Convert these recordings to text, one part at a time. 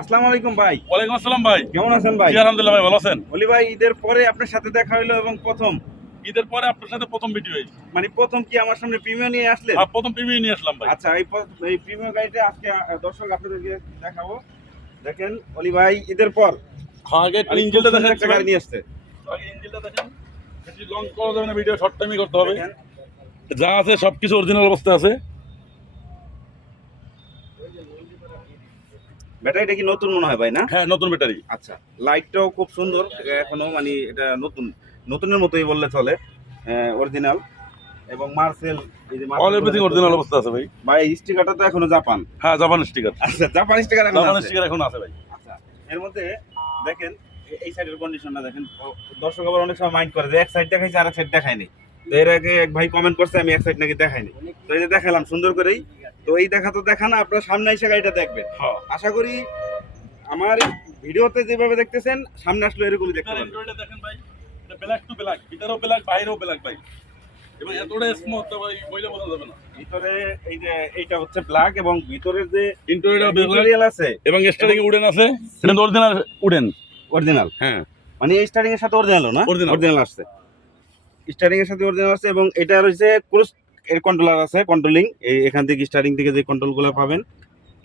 আসসালামু আলাইকুম ভাই। ওয়ালাইকুম আসসালাম ভাই। কেমন আছেন ভাই? জি আলহামদুলিল্লাহ ভাই, ভালো আছেন? বলি ভাই, ঈদের পরে আপনার সাথে দেখা হইলো এবং প্রথম ঈদের পরে আপনার সাথে প্রথম ভিডিও এই। মানে প্রথম কি আমার সামনে প্রিমিয়ার নিয়ে আসলেন? আর প্রথম প্রিমিয়ার নিয়ে আসলাম ভাই। আচ্ছা, এই প্রিমিয়ার গাড়িটা আজকে দর্শক আপনাদেরকে দেখাবো। দেখেন অলি ভাই ঈদের পর আগে মানে ইঞ্জিনটা খুব সুন্দর দেখেন, একটা গাড়ি নিয়ে আসছে। আগে ইঞ্জিনটা দেখেন। বেশি লং করা যাবে না, ভিডিও শর্ট টাইমই করতে হবে। দেখেন, যা আছে সবকিছু অরিজিনাল অবস্থায় আছে। ব্যাটারিটা কি নতুন মনে হয় ভাই না? হ্যাঁ, নতুন ব্যাটারি। আচ্ছা, লাইটটাও খুব সুন্দর এখনো, মানে এটা নতুনের মতোই বললে চলে। অরিজিনাল এবং মার্সেল, এই যে অল এভরিথিং অরিজিনাল অবস্থা আছে ভাই। ভাই স্টিকারটা তো এখনো জাপান। হ্যাঁ, জাপান স্টিকার। আচ্ছা, জাপান স্টিকার এখনো জাপান আছে। স্টিকার এখন আছে ভাই। আচ্ছা, এর মধ্যে দেখেন এই সাইডের কন্ডিশনটা দেখেন। দর্শক আবার অনেক সময় মাইন্ড করে যে এক সাইড দেখাইছে আর এক সাইড দেখায়নি। তো এর আগে এক ভাই কমেন্ট করছে আমি এক সাইড নাকি দেখাইনি। তো এই যে দেখালাম সুন্দর করেই। তো এই দেখা তো দেখা না, আপনারা সামনে এসে গাড়িটা দেখবেন। হ্যাঁ, আশা করি আমার ভিডিওতে যেভাবে দেখতেছেন সামনে আসলে এরকমই দেখতে ভিতরে পাবেন। ইন্টেরিয়রটা দেখেন ভাই। এটা ব্ল্যাক টু ব্ল্যাক, ভিতরেও ব্ল্যাক, বাইরেও ব্ল্যাক ভাই। এবং এতটা স্মুথ ভাই, বইলে বোঝা যাবে না। ভিতরে এই যে এইটা হচ্ছে ব্ল্যাক এবং ভিতরের যে ইন্টেরিয়রটা ব্ল্যাক ম্যাটেরিয়াল আছে এবং স্টারিং উডেন আছে। এটা অরিজিনাল উডেন। অরিজিনাল। হ্যাঁ, মানে এই স্টারিং এর সাথে অরিজিনাল না? Original. অরিজিনাল আসছে। স্টারিং এর সাথে অরিজিনাল আছে এবং এটা রয়েছে ক্রুজ এর কন্ট্রোলার আছে, কন্ট্রোলিং। এই এখান থেকে স্টারিং থেকে যে কন্ট্রোলগুলো পাবেন,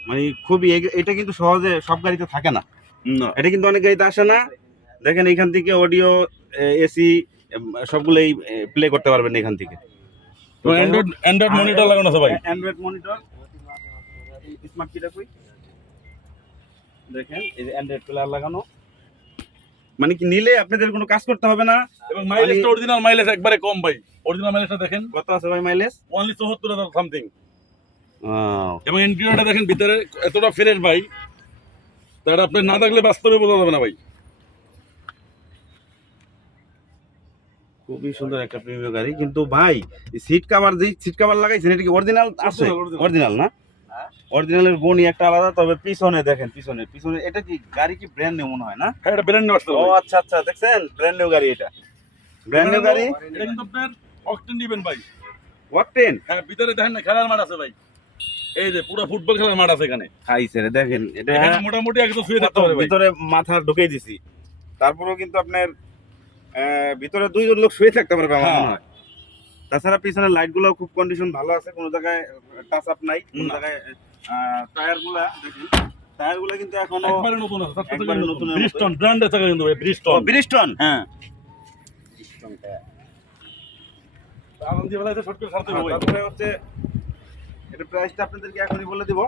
মানে খুবই এটা কিন্তু সহজে সব গাড়িতে থাকে না। না এটা কিন্তু অনেক গাড়িতে আসে না। দেখেন এখান থেকে অডিও, এসি সবগুলোই প্লে করতে পারবেন এখান থেকে। তো অ্যান্ড্রয়েড মনিটর লাগানো আছে ভাই। অ্যান্ড্রয়েড মনিটর, স্মার্ট কিটা কই দেখেন, এই যে অ্যান্ড্রয়েড প্লেয়ার লাগানো। মানে কি নিলে আপনাদের কোনো কাজ করতে হবে না। এবং মাইলেজটা অরিজিনাল মাইলেজ একবারে কম ভাই। অরিজিনাল মাইলেজটা দেখেন, কত আছে ভাই মাইলেজ? Only ৭৪,০০০ something. এবং ইন্টেরিয়রটা দেখেন, ভিতরে এতটা ফ্রেশ ভাই, তার আপনি না দেখলে বাস্তবে বোঝা যাবে না ভাই। খুবই সুন্দর একটা প্রিমিয়াম গাড়ি। কিন্তু ভাই সিট কভার লাগাইছেন, এটা কি অরিজিনাল আছে? Original. অরিজিনাল না? অরিজিনালের বনি একটা আলাদা। তবে পিছনে দেখেন, পিছনে এটা কি গাড়ি কি ব্র্যান্ড নিউ মনে হয় না? হ্যাঁ, এটা ব্র্যান্ড নিউ আসছে ও ভাই। আচ্ছা আচ্ছা, দেখছেন ব্র্যান্ড নিউ গাড়ি, এটা ব্র্যান্ড নিউ গাড়ি। এটা কিন্তু আপনার অকটেন দিবেন ভাই। ওয়াকটেন হ্যাঁ, ভিতরে দেখেন না, খেলার মাঠ আছে ভাই। এই যে পুরো ফুটবল খেলার মাঠ আছে এখানে। খাইছে রে, দেখেন এটা এখানে মোটামুটি একদম শুয়ে থাকতে পারে ভাই। ভিতরে মাথা ঢুকিয়ে দিছি। তারপরেও কিন্তু আপনার ভিতরে দুইজন লোক শুয়ে থাকতে পারবে আমার হ্যাঁ। মনে হয়। তাছাড়া পিছনের লাইট গুলো খুব কন্ডিশন ভালো আছে, কোনো জায়গায় টাচ আপ নাই, কোনো না। জায়গায় টায়ার গুলা দেখেন, টায়ার গুলা কিন্তু এখনো একবারে নতুন আছে, একবারে নতুনের মতো। ব্রিজস্টোন ব্র্যান্ডের থাকে কিন্তু ভাই, ব্রিজস্টোন। ব্রিজস্টোন। হ্যাঁ, আনন্দ দিয়ে বেলায় শর্ট করে ছাড়তে হবে ভাই। তারপরে হচ্ছে এটা প্রাইসটা আপনাদেরকে এখনই বলে দিব,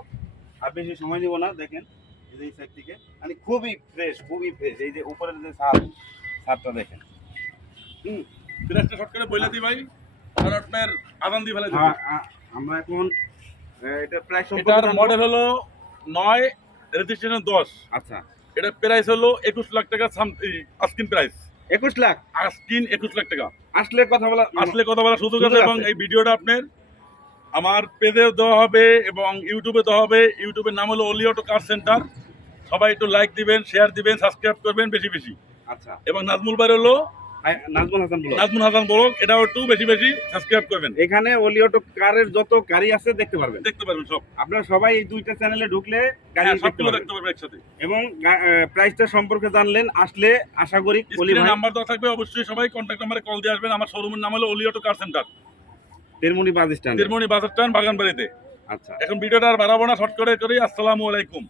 আর বেশি সময় নিব না। দেখেন এই যে এই সাইড থেকে মানে খুবই ফ্রেশ, খুবই ফ্রেশ। এই যে উপরের যে ছাদটা দেখেন। ব্রেকটা শর্ট করে বইলা দিই ভাই, আর আপনার আদান দিয়ে ফেলাই দিই। আমরা এখন এটা প্রাইস এটার মডেল হলো 9, রেজিস্ট্রেশন 10। আচ্ছা, এটা প্রাইস হলো 21 লাখ টাকা, asking price. 21 lakh. Asking 21 lakh টাকা। আসলে কথা বলা আসলে কথা বলার সুযোগ সুযোগ আছে। আছে। এবং এই ভিডিওটা আপনার আমার পেজেও দেওয়া হবে এবং ইউটিউবে দেওয়া হবে। ইউটিউবের নাম হলো অলি অটো কার সেন্টার। সবাই একটু লাইক দিবেন, শেয়ার দিবেন, সাবস্ক্রাইব করবেন বেশি বেশি। আচ্ছা, এবং নাজমুল ভাই হলো নাজমুল হাসান ব্লগ। নাজমুল হাসান ব্লগ, এটাও একটু বেশি বেশি সাবস্ক্রাইব করবেন। এখানে অলি অটো কারের যত গাড়ি আছে দেখতে পারবেন। দেখতে পারবেন সব। আপনারা সবাই এই দুইটা চ্যানেলে ঢুকলে গাড়ি হ্যাঁ, দেখতে সবগুলো পারবেন। দেখতে পারবেন একসাথে। এবং প্রাইসটা সম্পর্কে জানলেন, আসলে আশা করি অলি স্ক্রিনে ভাই নাম্বার দেওয়া থাকবে, অবশ্যই সবাই কন্ট্যাক্ট নাম্বারে কল দিয়ে আসবেন। আমার শোরুমের নাম হলো অলি auto car centre, Termuni bus stand. Tirmoni Bazar stand, বাগানবাড়িতে। আচ্ছা। এখন ভিডিওটা আর বাড়াবো না, শর্ট করে করি। আসসালামু আলাইকুম।